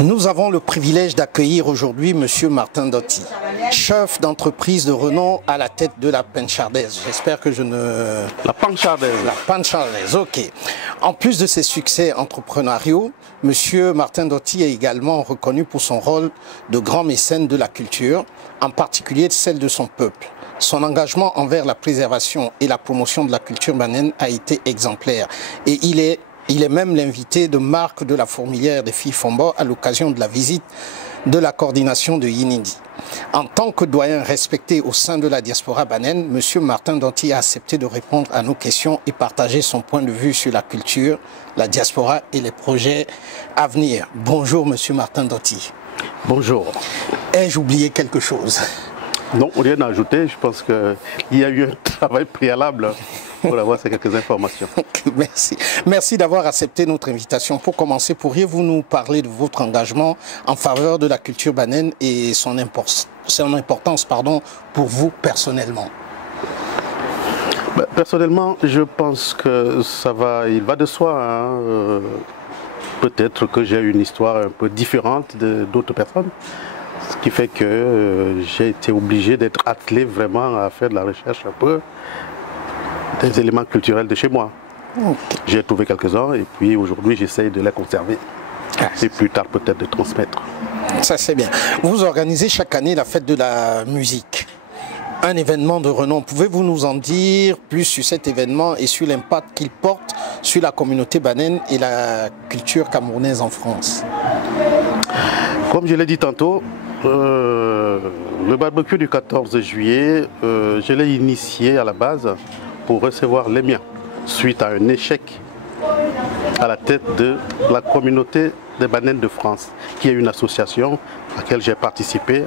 Nous avons le privilège d'accueillir aujourd'hui M. Martin Dotti, chef d'entreprise de renom à la tête de la Pinchardaise. J'espère que je ne... La Pinchardaise. La Pinchardaise, ok. En plus de ses succès entrepreneuriaux, M. Martin Dotti est également reconnu pour son rôle de grand mécène de la culture, en particulier celle de son peuple. Son engagement envers la préservation et la promotion de la culture banane a été exemplaire. Et il est même l'invité de marque de la fourmilière des filles Fombo à l'occasion de la visite de la coordination de Yinindi. En tant que doyen respecté au sein de la diaspora banane, M. Martin Dotti a accepté de répondre à nos questions et partager son point de vue sur la culture, la diaspora et les projets à venir. Bonjour M. Martin Dotti. Bonjour. Ai-je oublié quelque chose? Non, rien à ajouter. Je pense qu'il y a eu un travail préalable pour avoir ces quelques informations. Merci. Merci d'avoir accepté notre invitation. Pour commencer, pourriez-vous nous parler de votre engagement en faveur de la culture banane et son importance pour vous personnellement? Personnellement, je pense que il va de soi. Hein. Peut-être que j'ai une histoire un peu différente d'autres personnes. Ce qui fait que j'ai été obligé d'être attelé vraiment à faire de la recherche un peu des éléments culturels de chez moi. Okay. J'ai trouvé quelques-uns et puis aujourd'hui j'essaye de les conserver et plus tard peut-être de transmettre. Ça c'est bien. Vous organisez chaque année la fête de la musique, un événement de renom. Pouvez-vous nous en dire plus sur cet événement et sur l'impact qu'il porte sur la communauté banane et la culture camerounaise en France? Comme je l'ai dit tantôt, le barbecue du 14 juillet, je l'ai initié à la base pour recevoir les miens, suite à un échec à la tête de la communauté des bananes de France, qui est une association à laquelle j'ai participé.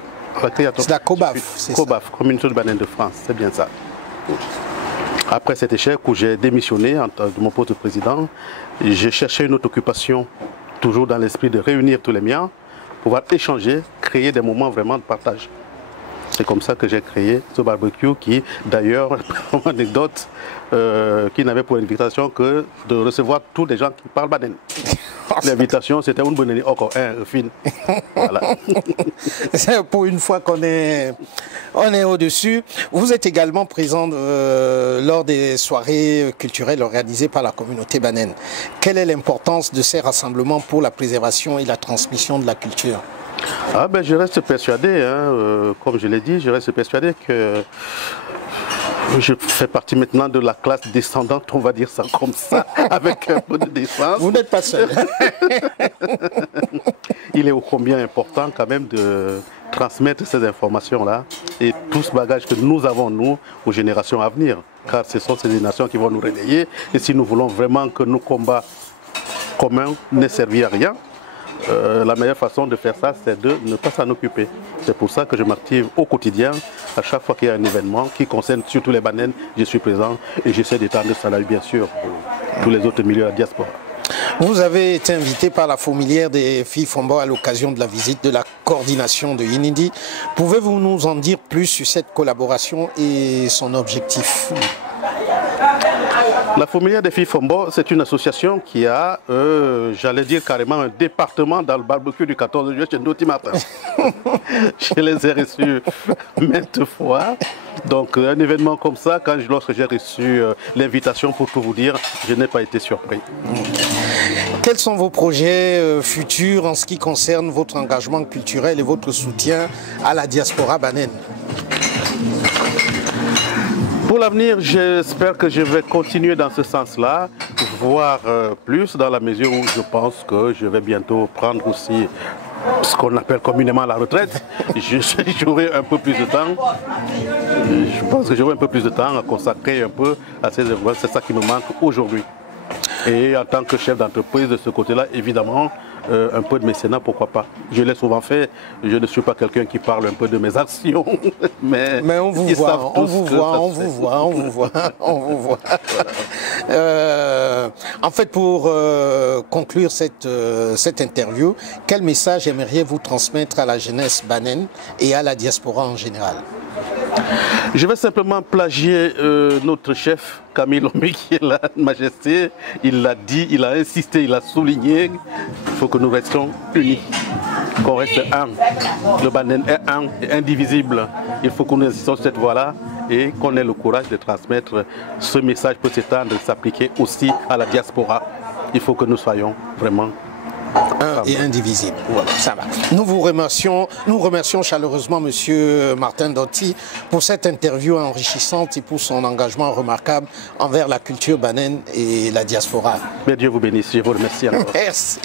C'est la COBAF, COBAF, Communauté de bananes de France, c'est bien ça. Après cet échec où j'ai démissionné de mon poste de président, j'ai cherché une autre occupation, toujours dans l'esprit de réunir tous les miens, pouvoir échanger, créer des moments vraiment de partage. C'est comme ça que j'ai créé ce barbecue qui, d'ailleurs, pour anecdote, qui n'avait pour invitation que de recevoir tous les gens qui parlent banane. L'invitation, c'était une bonne encore un film. Voilà. C'est pour une fois qu'on est au-dessus. Vous êtes également présent lors des soirées culturelles organisées par la communauté banane. Quelle est l'importance de ces rassemblements pour la préservation et la transmission de la culture? Je reste persuadé, hein, comme je l'ai dit, je reste persuadé que je fais partie maintenant de la classe descendante, on va dire ça comme ça, avec un peu de décence. Vous n'êtes pas seul. Il est ô combien important quand même de transmettre ces informations-là et tout ce bagage que nous avons, nous, aux générations à venir. Car ce sont ces générations qui vont nous réveiller. Et si nous voulons vraiment que nos combats communs ne servent à rien, la meilleure façon de faire ça, c'est de ne pas s'en occuper. C'est pour ça que je m'active au quotidien. À chaque fois qu'il y a un événement qui concerne surtout les bananes, je suis présent et j'essaie d'étendre ça là, bien sûr, pour tous les autres milieux de la diaspora. Vous avez été invité par la fourmilière des filles Fombo à l'occasion de la visite de la coordination de Yinindi. Pouvez-vous nous en dire plus sur cette collaboration et son objectif? La fourmilière des filles Fombo, c'est une association qui a, j'allais dire carrément, un département dans le barbecue du 14 juillet chez Dotti Martin. Je les ai reçus maintes fois. Donc un événement comme ça, lorsque j'ai reçu l'invitation, pour tout vous dire, je n'ai pas été surpris. Quels sont vos projets futurs en ce qui concerne votre engagement culturel et votre soutien à la diaspora banane? Pour l'avenir, j'espère que je vais continuer dans ce sens-là, voire plus, dans la mesure où je pense que je vais bientôt prendre aussi ce qu'on appelle communément la retraite. J'aurai un peu plus de temps. Je pense que j'aurai un peu plus de temps à consacrer un peu à ces événements. C'est ça qui me manque aujourd'hui. Et en tant que chef d'entreprise de ce côté-là, évidemment, un peu de mécénat, pourquoi pas. Je l'ai souvent fait, je ne suis pas quelqu'un qui parle un peu de mes actions, mais on vous voit, on vous voit. En fait, pour conclure cette interview, quel message aimeriez-vous transmettre à la jeunesse banane et à la diaspora en général? Je vais simplement plagier notre chef Camille Lomé qui est là, Majesté. Il l'a dit, il a insisté, il a souligné. faut que nous restions unis, qu'on reste un. Le Banen est un et indivisible. Il faut que nous insistions sur cette voie-là et qu'on ait le courage de transmettre ce message pour s'étendre, s'appliquer aussi à la diaspora. Il faut que nous soyons vraiment un et indivisible. Voilà, ça va. Nous remercions chaleureusement M. Martin Dotti pour cette interview enrichissante et pour son engagement remarquable envers la culture banane et la diaspora. Mais Dieu vous bénisse, je vous remercie encore. Merci.